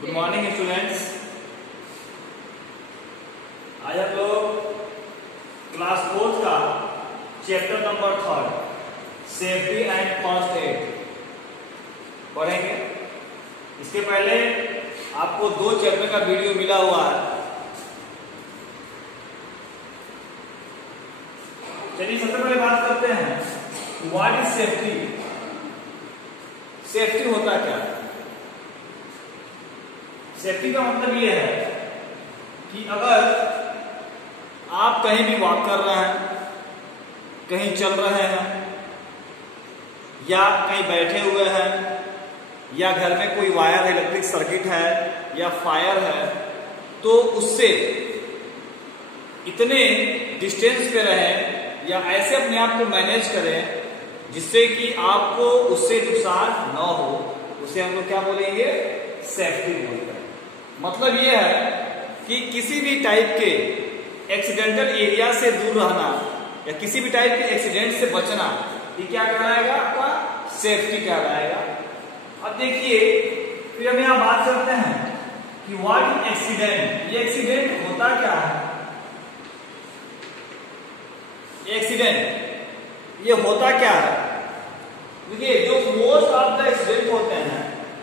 Good morning students. आज हम लोग क्लास 4 का chapter number 3 safety and first aid पढ़ेंगे। इसके पहले आपको 2 चैप्टर का वीडियो मिला हुआ है। चलिए सबसे पहले बात करते हैं व्हाट इज सेफ्टी। सेफ्टी होता क्या है? सेफ्टी का मतलब ये है कि अगर आप कहीं भी वॉक कर रहे हैं, कहीं चल रहे हैं, या कहीं बैठे हुए हैं, या घर में कोई वायर है, इलेक्ट्रिक सर्किट है या फायर है, तो उससे इतने डिस्टेंस पे रहें या ऐसे अपने आप को मैनेज करें जिससे कि आपको उससे नुकसान न हो। उसे हम लोग क्या बोलेंगे? सेफ्टी बोलते हैं। मतलब यह है कि किसी भी टाइप के एक्सीडेंटल एरिया से दूर रहना या किसी भी टाइप के एक्सीडेंट से बचना, ये क्या कहलाएगा? आपका सेफ्टी कहलाएगा। अब देखिए, फिर हम यहां बात करते हैं कि व्हाट इज एक्सीडेंट। ये एक्सीडेंट होता क्या है? एक्सीडेंट ये होता क्या है? देखिए, जो मोस्ट ऑफ द एक्सीडेंट होते हैं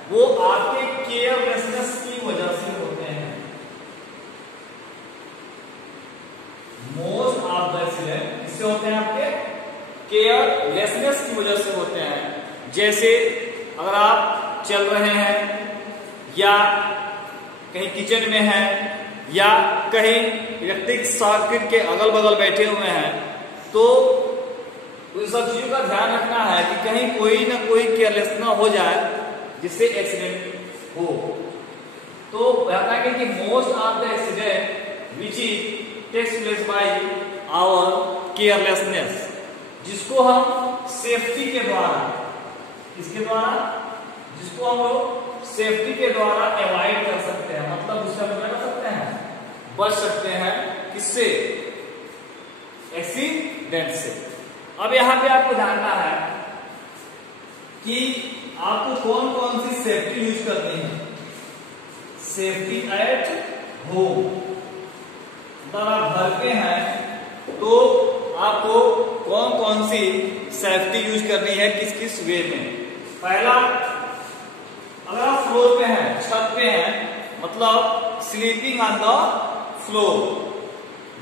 वो आपके केयरलेसनेस की वजह से होते हैं। मोस्ट ऑफ द एक्सीडेंट किससे होते हैं? आपके केयरलेसनेस की वजह से होते हैं। जैसे अगर आप चल रहे हैं या कहीं किचन में हैं या कहीं इलेक्ट्रिक सर्किट के अगल बगल बैठे हुए हैं, तो उन सब चीजों का ध्यान रखना है कि कहीं कोई ना कोई केयरलेस ना हो जाए जिससे एक्सीडेंट हो। तो कहता है कि most of the accident which is takes place by our carelessness, जिसको हम सेफ्टी के द्वारा, इसके द्वारा, जिसको हम लोग सेफ्टी के द्वारा अवॉइड कर सकते हैं। मतलब उससे हम क्या कर सकते हैं? बच सकते हैं। किससे? एक्सीडेंट से। अब यहां पे आपको जानना है कि आपको कौन कौन सी सेफ्टी यूज करनी है। सेफ्टी एट होम, मतलब आप घर पे हैं तो आपको कौन कौन सी सेफ्टी यूज करनी है, किस किस वे में। पहला, अगर आप फ्लोर पे हैं, छत पे हैं, मतलब स्लीपिंग ऑन द फ्लोर।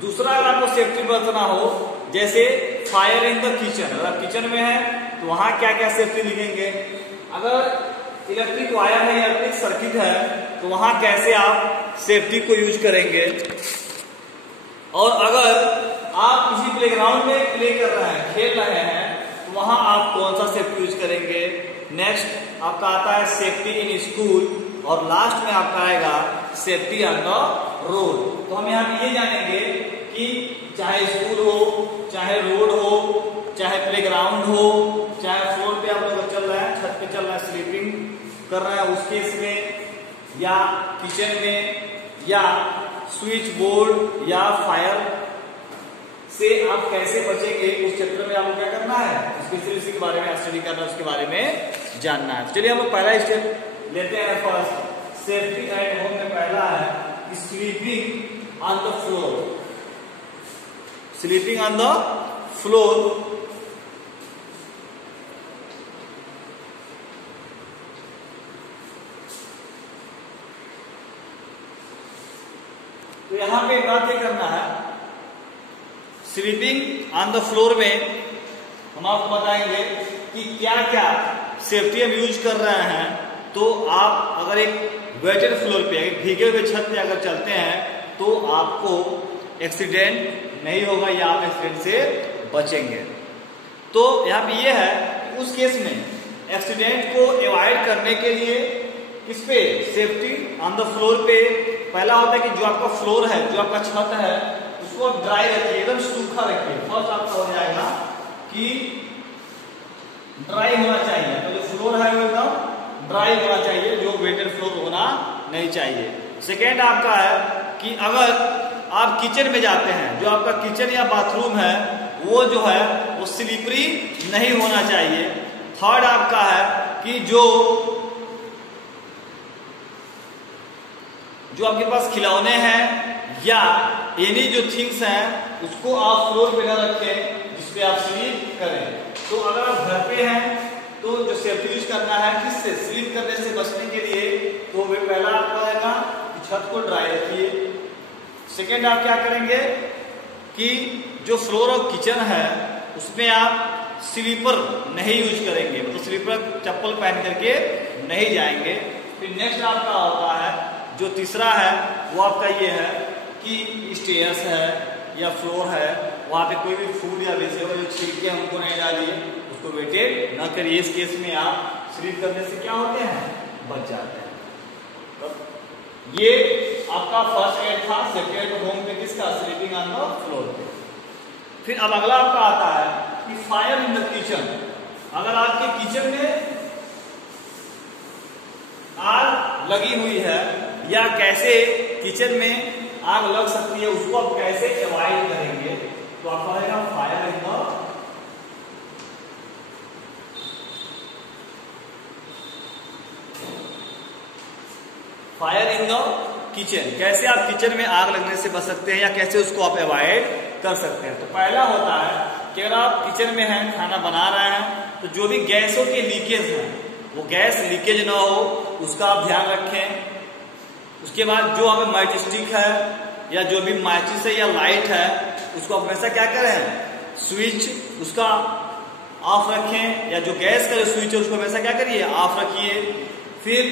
दूसरा, अगर आपको सेफ्टी बरतना हो, जैसे फायर इन द किचन, अगर किचन में है तो वहां क्या क्या सेफ्टी लिखेंगे। अगर इलेक्ट्रिक वायर है या इलेक्ट्रिक सर्किट है तो वहां कैसे आप सेफ्टी को यूज करेंगे। और अगर आप किसी प्लेग्राउंड में प्ले कर रहे हैं, खेल रहे हैं, तो वहां आप कौन सा सेफ्टी यूज करेंगे। नेक्स्ट आपका आता है सेफ्टी इन स्कूल, और लास्ट में आपका आएगा सेफ्टी ऑन द रोड। तो हम यहाँ पे ये जानेंगे कि चाहे स्कूल हो, चाहे रोड हो, चाहे प्लेग्राउंड हो, चाहे फ्लोर पे आप लोग चल रहे हैं, छत पे चल रहे हैं, स्लीपिंग कर रहे हैं उस केस में, या किचन में, या स्विच बोर्ड या फायर से आप कैसे बचेंगे, उस चैप्टर में आपको क्या करना है, उसके बारे में स्टडी करना है, उसके बारे में जानना है। चलिए हम लोग पहला स्टेप लेते हैं। फर्स्ट, सेफ्टी एट होम में पहला है sleeping on the floor. Sleeping on the floor, तो यहां पे बात ये करना है, स्लीपिंग ऑन द फ्लोर में हम आपको बताएंगे कि क्या क्या सेफ्टी हम यूज कर रहे हैं। तो आप अगर एक वेटेड फ्लोर पे, भीगे हुए छत पे अगर चलते हैं तो आपको एक्सीडेंट नहीं होगा या आप एक्सीडेंट से बचेंगे। तो यहाँ पे ये है कि उस केस में एक्सीडेंट को अवॉइड करने के लिए किस पे? सेफ्टी ऑन द फ्लोर पे पहला होता है कि जो आपका फ्लोर है, जो आपका छत है, उसको ड्राई रखिए, एकदम सूखा रखिए। फर्स्ट आपका हो जाएगा कि ड्राई होना चाहिए। तो जो फ्लोर है वो एकदम ड्राई होना चाहिए, जो वेटेड फ्लोर होना नहीं चाहिए। सेकेंड आपका है कि अगर आप किचन में जाते हैं, जो आपका किचन या बाथरूम है वो जो है वो स्लिपरी नहीं होना चाहिए। थर्ड आपका है कि जो जो आपके पास खिलौने हैं या एनी जो थिंग्स हैं उसको आप फ्लोर पे न रखें जिसपे आप स्लीप करें। तो अगर आप घर पे हैं तो जो सेफ्टी यूज करना है किससे, स्लीप करने से बचने के लिए, तो वे पहला आपका आएगा कि छत को ड्राई रखिए। सेकेंड आप क्या करेंगे कि जो फ्लोर ऑफ किचन है उसमें आप स्लीपर नहीं यूज करेंगे, मतलब स्लीपर चप्पल पहन करके नहीं जाएंगे। फिर नेक्स्ट आपका होता है जो तीसरा है वो आपका ये है कि स्टेयर्स है या फ्लोर है वहां पे कोई भी फूड या वेजिटेबल जो छिलके हैं उनको नहीं डालिए, उसको वेटेड न करिए। इस केस में आप स्लीप करने से क्या होते हैं, बच जाते हैं। तो ये आपका फर्स्ट एड था सेफ्टी एट होम पे किसका, स्लीपिंग ऑन द फ्लोर पे। फिर अब अगला आपका आता है कि फायर इन द किचन। अगर आपके किचन में आग लगी हुई है या कैसे किचन में आग लग सकती है उसको आप कैसे अवॉइड करेंगे, तो आपका आएगा फायर इन द किचन। कैसे आप किचन में आग लगने से बच सकते हैं या कैसे उसको आप अवॉइड कर सकते हैं। तो पहला होता है कि अगर आप किचन में हैं, खाना बना रहे हैं, तो जो भी गैसों के लीकेज हैं वो गैस लीकेज ना हो उसका आप ध्यान रखें। उसके बाद जो हमें मैच स्टिक है या जो भी माचिस है या लाइट है उसको आप हमेशा क्या करें, स्विच उसका ऑफ रखें, या जो गैस का जो स्विच है उसको हमेशा क्या करिए, ऑफ रखिए। फिर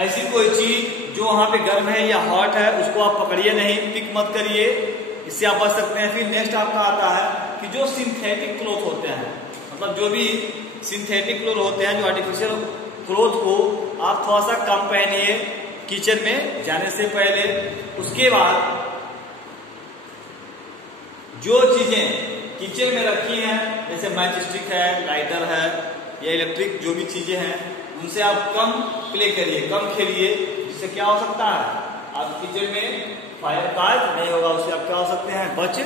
ऐसी कोई चीज जो वहां पे गर्म है या हॉट है उसको आप पकड़िए नहीं, पिक मत करिए, इससे आप बच सकते हैं। फिर नेक्स्ट आपका आता है कि जो सिंथेटिक क्लोथ होते हैं, मतलब जो भी सिंथेटिक क्लोथ होते हैं, जो आर्टिफिशियल क्लोथ को आप थोड़ा सा कम पहनिए किचन में जाने से पहले। उसके बाद जो चीजें किचन में रखी हैं जैसे मैच स्टिक है, लाइटर है या इलेक्ट्रिक जो भी चीजें हैं उनसे आप कम प्ले करिए, कम खेलिए, जिससे क्या हो सकता है आप किचन में फायर काज नहीं होगा, उससे आप क्या हो सकते हैं, बच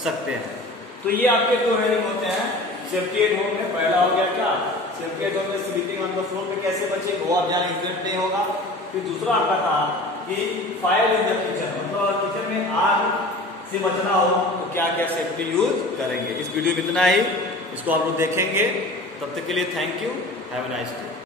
सकते हैं। तो ये आपके दो हेडिंग होते हैं सेफ्टी एट होम में। पहला हो गया क्या, सेफ्टी एट होम में स्लीपिंग ऑन द फ्लोर पे कैसे बचे, वो आप जाना इंसिडेंट नहीं होगा। फिर दूसरा आपका था कि फायर इन द किचन, मतलब किचन में आग से बचना हो तो क्या क्या सेफ्टी यूज करेंगे। इस वीडियो में इतना ही, इसको आप लोग देखेंगे। तब तक के लिए thank you, have a nice day.